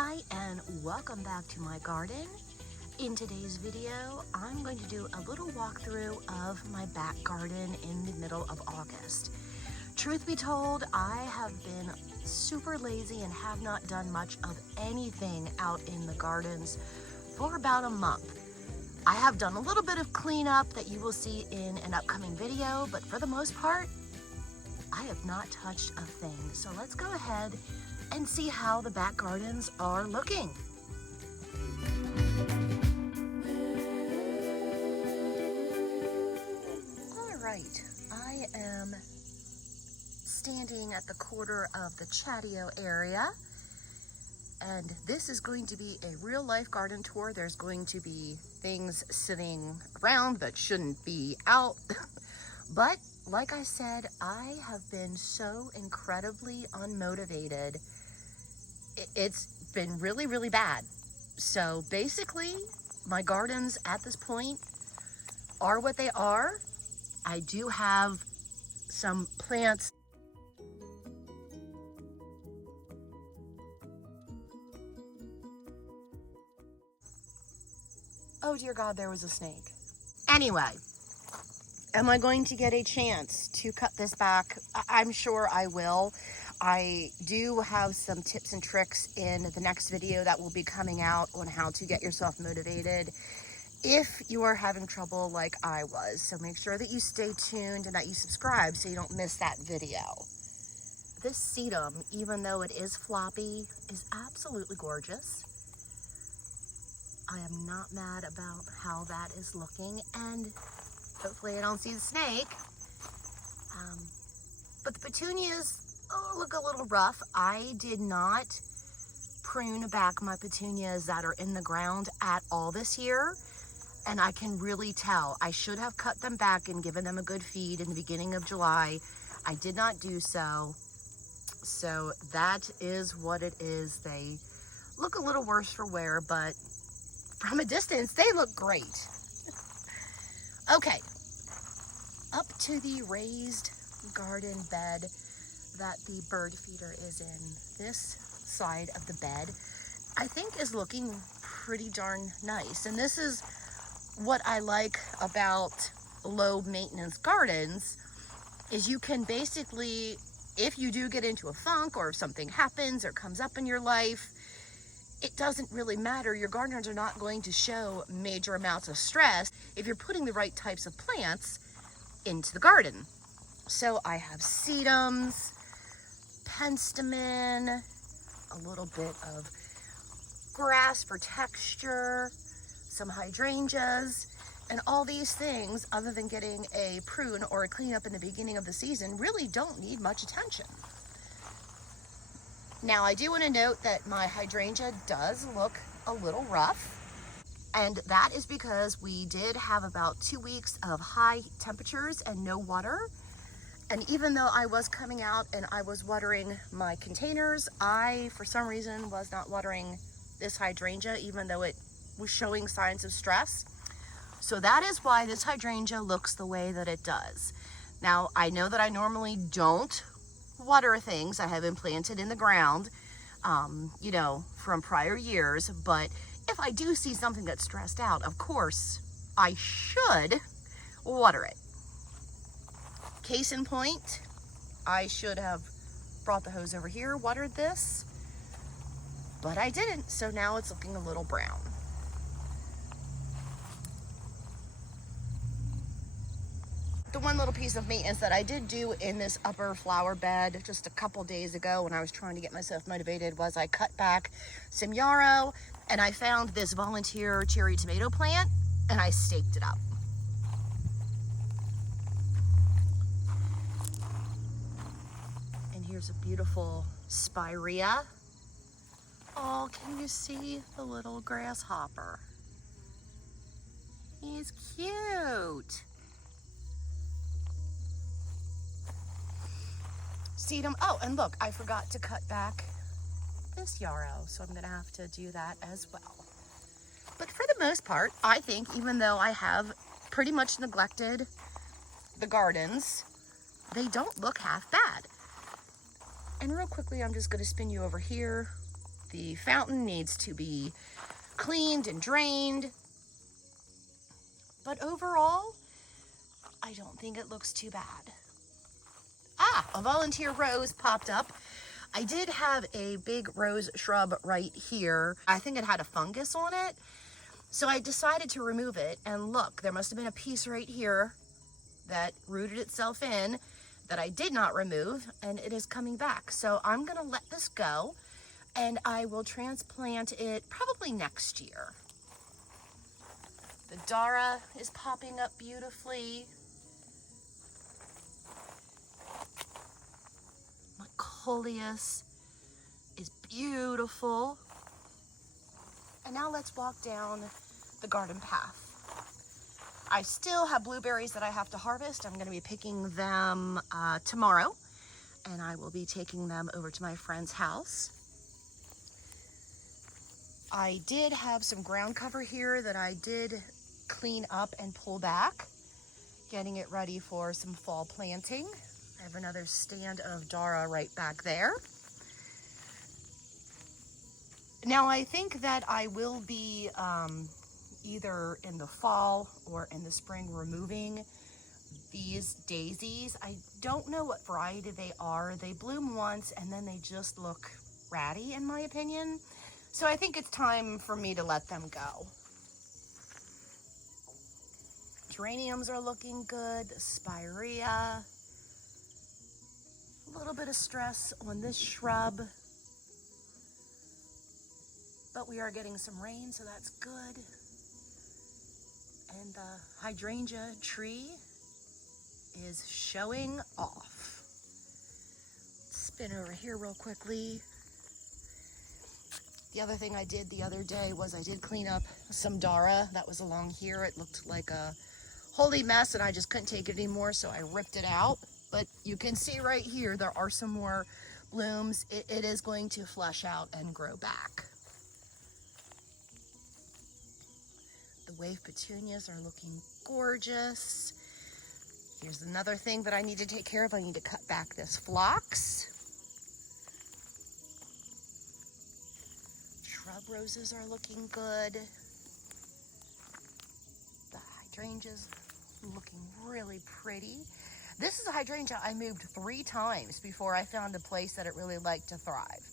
Hi and welcome back to my garden. In today's video, I'm going to do a little walkthrough of my back garden in the middle of August. Truth be told, I have been super lazy and have not done much of anything out in the gardens for about a month. I have done a little bit of cleanup that you will see in an upcoming video, but for the most part, I have not touched a thing. So let's go ahead and see how the back gardens are looking. All right, I am standing at the corner of the patio area, and this is going to be a real life garden tour. There's going to be things sitting around that shouldn't be out, but like I said, I have been so incredibly unmotivated. It's been really, really bad. So basically, my gardens at this point are what they are. I do have some plants. Oh dear God, there was a snake. Anyway, am I going to get a chance to cut this back? I'm sure I will. I do have some tips and tricks in the next video that will be coming out on how to get yourself motivated if you are having trouble like I was. So make sure that you stay tuned and that you subscribe so you don't miss that video. This sedum, even though it is floppy, is absolutely gorgeous. I am not mad about how that is looking, and hopefully I don't see the snake. But the petunias look a little rough. I did not prune back my petunias that are in the ground at all this year, and I can really tell. I should have cut them back and given them a good feed in the beginning of July. I did not do so. So that is what it is. They look a little worse for wear, but from a distance, they look great. Okay, up to the raised garden bed that the bird feeder is in. This side of the bed, I think, is looking pretty darn nice. And this is what I like about low maintenance gardens, is you can basically, if you do get into a funk or if something happens or comes up in your life, it doesn't really matter. Your gardeners are not going to show major amounts of stress if you're putting the right types of plants into the garden. So I have sedums, penstemon, a little bit of grass for texture, some hydrangeas, and all these things, other than getting a prune or a cleanup in the beginning of the season, really don't need much attention. Now, I do want to note that my hydrangea does look a little rough, and that is because we did have about 2 weeks of high temperatures and no water. And even though I was coming out and I was watering my containers, I, for some reason, was not watering this hydrangea, even though it was showing signs of stress. So that is why this hydrangea looks the way that it does. Now, I know that I normally don't water things I have been planted in the ground, you know, from prior years, but if I do see something that's stressed out, of course, I should water it. Case in point, I should have brought the hose over here, watered this, but I didn't, so now it's looking a little brown. The one little piece of maintenance that I did do in this upper flower bed just a couple days ago when I was trying to get myself motivated was I cut back some yarrow, and I found this volunteer cherry tomato plant and I staked it up. And here's a beautiful spirea. Oh, can you see the little grasshopper? He's cute. Sedum. Oh, and look, I forgot to cut back this yarrow, so I'm gonna have to do that as well. But for the most part, I think, even though I have pretty much neglected the gardens, they don't look half bad. And real quickly, I'm just going to spin you over here The fountain needs to be cleaned and drained. But overall, I don't think it looks too bad. Ah, a volunteer rose popped up. I did have a big rose shrub right here. I think it had a fungus on it. So I decided to remove it, and look, there must have been a piece right here that rooted itself in that I did not remove, and it is coming back. So I'm gonna let this go, and I will transplant it probably next year. The Dara is popping up beautifully. My coleus is beautiful. And now let's walk down the garden path. I still have blueberries that I have to harvest. I'm gonna be picking them tomorrow, and I will be taking them over to my friend's house. I did have some ground cover here that I did clean up and pull back, getting it ready for some fall planting. I have another stand of Dara right back there. Now I think that I will be either in the fall or in the spring removing these daisies. I don't know what variety they are. They bloom once and then they just look ratty in my opinion. So I think it's time for me to let them go. Geraniums are looking good, the spirea. A little bit of stress on this shrub. But we are getting some rain, so that's good. And the hydrangea tree is showing off. Spin over here real quickly. The other thing I did the other day was I did clean up some Dara that was along here. It looked like a holy mess and I just couldn't take it anymore, so I ripped it out. But you can see right here, there are some more blooms. It is going to flush out and grow back. The wave petunias are looking gorgeous. Here's another thing that I need to take care of. I need to cut back this phlox. Shrub roses are looking good. The hydrangeas looking really pretty. This is a hydrangea I moved 3 times before I found a place that it really liked to thrive.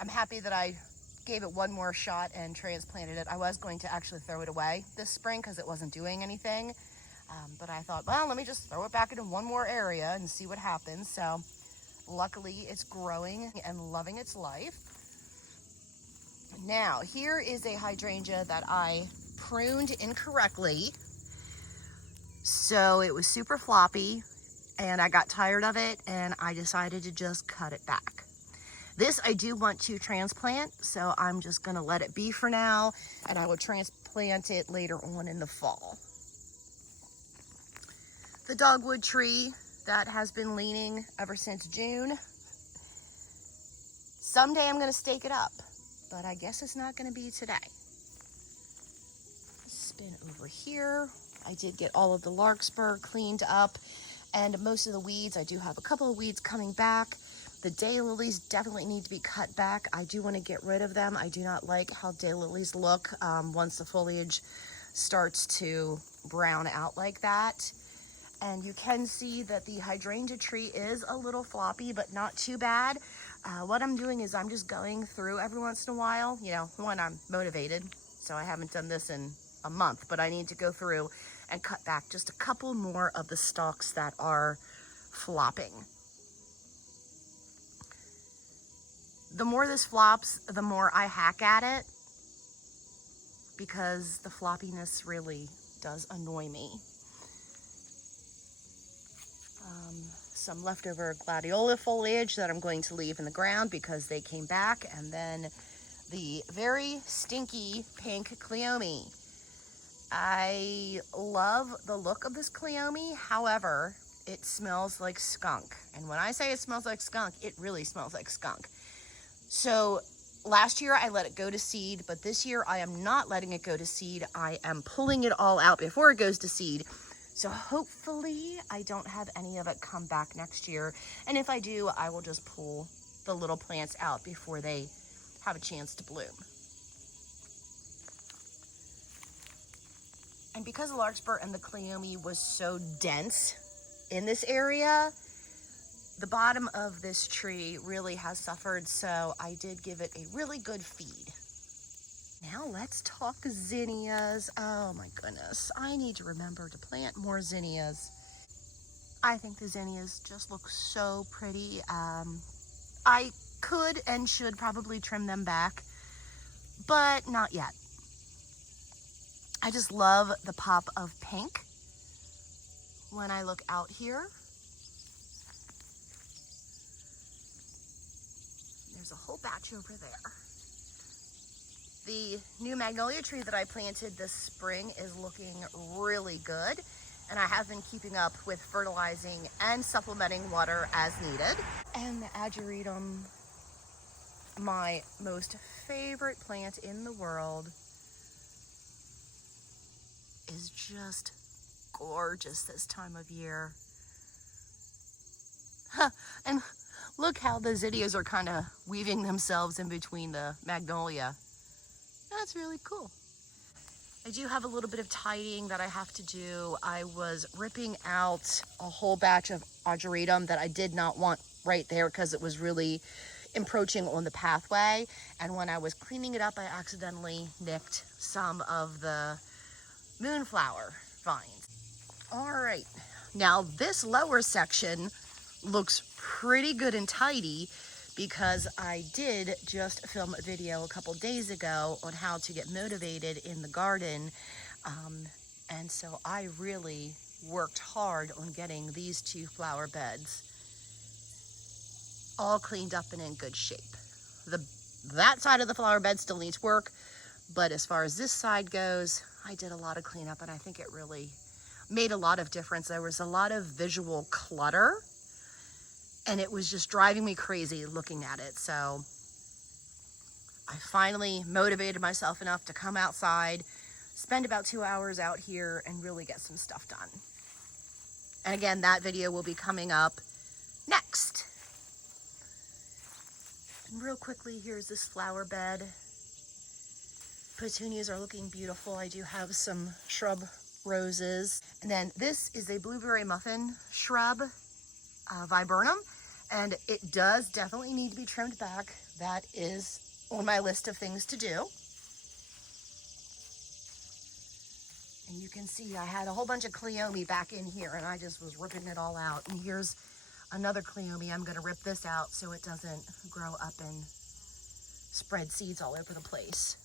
I'm happy that I gave it one more shot and transplanted it. I was going to actually throw it away this spring because it wasn't doing anything. But I thought, well, let me just throw it back into one more area and see what happens. So luckily it's growing and loving its life. Now, here is a hydrangea that I pruned incorrectly. So it was super floppy and I got tired of it and I decided to just cut it back. This I do want to transplant, so I'm just gonna let it be for now and I will transplant it later on in the fall. The dogwood tree that has been leaning ever since June. Someday I'm gonna stake it up, but I guess it's not gonna be today. Spin over here. I did get all of the larkspur cleaned up and most of the weeds. I do have a couple of weeds coming back. The daylilies definitely need to be cut back. I do want to get rid of them. I do not like how daylilies look once the foliage starts to brown out like that. And you can see that the hydrangea tree is a little floppy, but not too bad. What I'm doing is I'm just going through every once in a while. You know, one, I'm motivated, so I haven't done this in a month, but I need to go through and cut back just a couple more of the stalks that are flopping. The more this flops, the more I hack at it because the floppiness really does annoy me. Some leftover gladiola foliage that I'm going to leave in the ground because they came back, and then the very stinky pink cleome. I love the look of this cleome, however, it smells like skunk. And when I say it smells like skunk, it really smells like skunk. So last year I let it go to seed, but this year I am not letting it go to seed. I am pulling it all out before it goes to seed. So hopefully I don't have any of it come back next year. And if I do, I will just pull the little plants out before they have a chance to bloom. And because the larkspur and the cleome was so dense in this area, the bottom of this tree really has suffered, so I did give it a really good feed. Now let's talk zinnias. Oh my goodness, I need to remember to plant more zinnias. I think the zinnias just look so pretty. I could and should probably trim them back, but not yet. I just love the pop of pink when I look out here. There's a whole batch over there. The new magnolia tree that I planted this spring is looking really good, and I have been keeping up with fertilizing and supplementing water as needed. And the ageratum, my most favorite plant in the world, is just gorgeous this time of year. And look how the zinnias are kind of weaving themselves in between the magnolia. That's really cool. I do have a little bit of tidying that I have to do. I was ripping out a whole batch of ageratum that I did not want right there because it was really encroaching on the pathway. And when I was cleaning it up, I accidentally nicked some of the moonflower vines. All right, now this lower section looks pretty good and tidy because I did just film a video a couple days ago on how to get motivated in the garden. And so I really worked hard on getting these two flower beds all cleaned up and in good shape. That side of the flower bed still needs work, but as far as this side goes, I did a lot of cleanup and I think it really made a lot of difference. There was a lot of visual clutter and it was just driving me crazy looking at it. So I finally motivated myself enough to come outside, spend about 2 hours out here and really get some stuff done. And again, that video will be coming up next. And real quickly, here's this flower bed. Petunias are looking beautiful. I do have some shrub roses. And then this is a blueberry muffin shrub, viburnum. And it does definitely need to be trimmed back. That is on my list of things to do. And you can see I had a whole bunch of cleome back in here and I just was ripping it all out. And here's another cleome. I'm gonna rip this out so it doesn't grow up and spread seeds all over the place.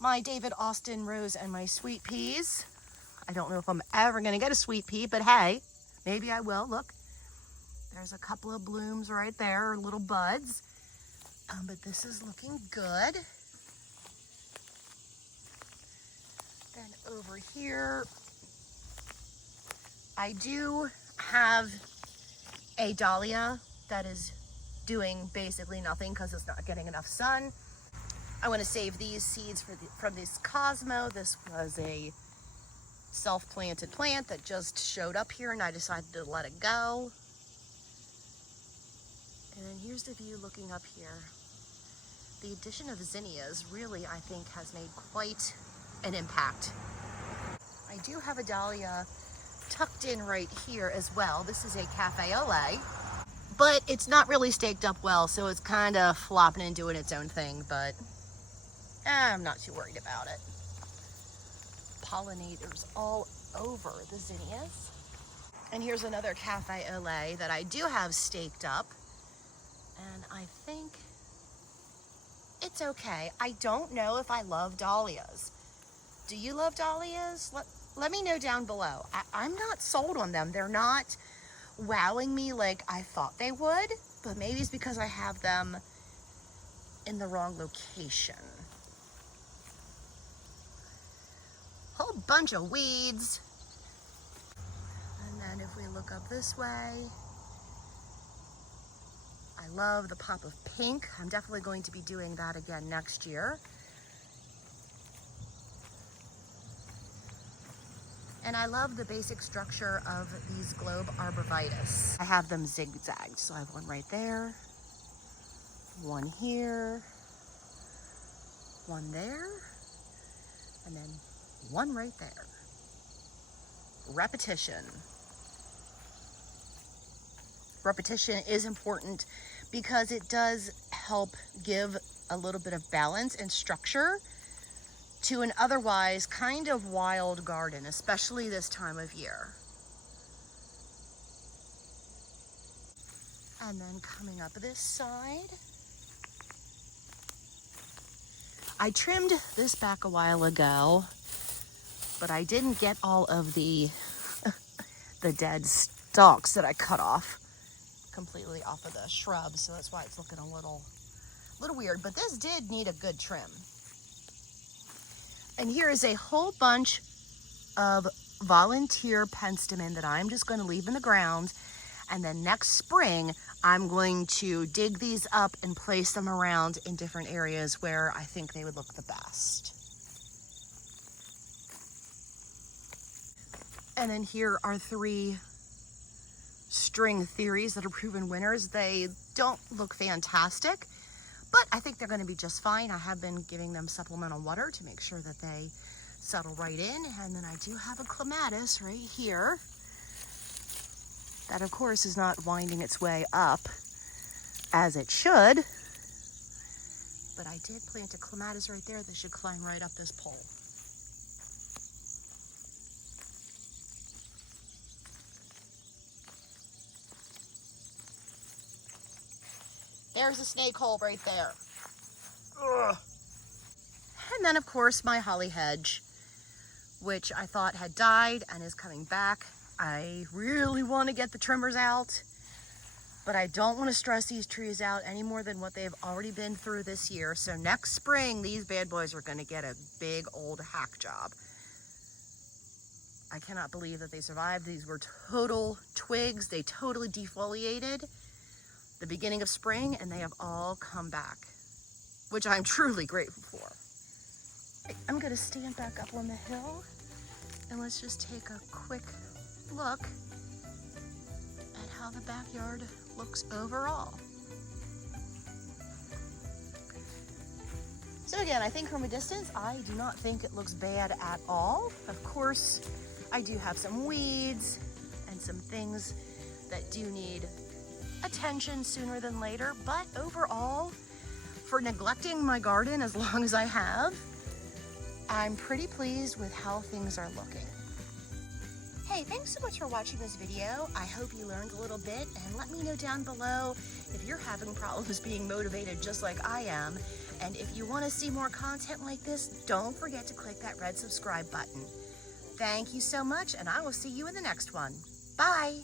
My David Austin rose and my sweet peas. I don't know if I'm ever gonna get a sweet pea, but hey, maybe I will. Look, there's a couple of blooms right there, little buds. But this is looking good. Then over here, I do have a dahlia that is doing basically nothing because it's not getting enough sun. I want to save these seeds from this Cosmo. This was a self-planted plant that just showed up here and I decided to let it go. And then here's the view looking up here. The addition of zinnias really, I think, has made quite an impact. I do have a dahlia tucked in right here as well. This is a cafe au lait, but it's not really staked up well, so it's kind of flopping and doing its own thing, but I'm not too worried about it. Pollinators all over the zinnias. And here's another cafe au lait that I do have staked up, and I think it's okay. I don't know if I love dahlias. Do you love dahlias? Let me know down below. I'm not sold on them. They're not wowing me like I thought they would, but maybe it's because I have them in the wrong location. Whole bunch of weeds. And then if we look up this way, I love the pop of pink. I'm definitely going to be doing that again next year. And I love the basic structure of these globe arborvitae. I have them zigzagged. So I have one right there, one here, one there, and then one right there. Repetition. Repetition is important because it does help give a little bit of balance and structure to an otherwise kind of wild garden, especially this time of year. And then coming up this side, I trimmed this back a while ago, but I didn't get all of the the dead stalks that I cut off completely off of the shrub, so that's why it's looking a little weird, but this did need a good trim. And here is a whole bunch of volunteer penstemon that I'm just going to leave in the ground, and then next spring I'm going to dig these up and place them around in different areas where I think they would look the best. And then here are 3 string theories that are proven winners. They don't look fantastic, but I think they're going to be just fine. I have been giving them supplemental water to make sure that they settle right in. And then I do have a clematis right here that of course is not winding its way up as it should, but I did plant a clematis right there that should climb right up this pole. There's a snake hole right there. Ugh. And then, of course, my holly hedge, which I thought had died and is coming back. I really want to get the trimmers out, but I don't want to stress these trees out any more than what they've already been through this year. So next spring, these bad boys are going to get a big old hack job. I cannot believe that they survived. These were total twigs. They totally defoliated the beginning of spring, and they have all come back, which I'm truly grateful for. I'm gonna stand back up on the hill and let's just take a quick look at how the backyard looks overall. So again, I think from a distance, I do not think it looks bad at all. Of course, I do have some weeds and some things that do need attention sooner than later, but overall, for neglecting my garden as long as I have, I'm pretty pleased with how things are looking. Hey, thanks so much for watching this video. I hope you learned a little bit, and let me know down below if you're having problems being motivated just like I am. And if you want to see more content like this, don't forget to click that red subscribe button. Thank you so much, and I will see you in the next one. Bye.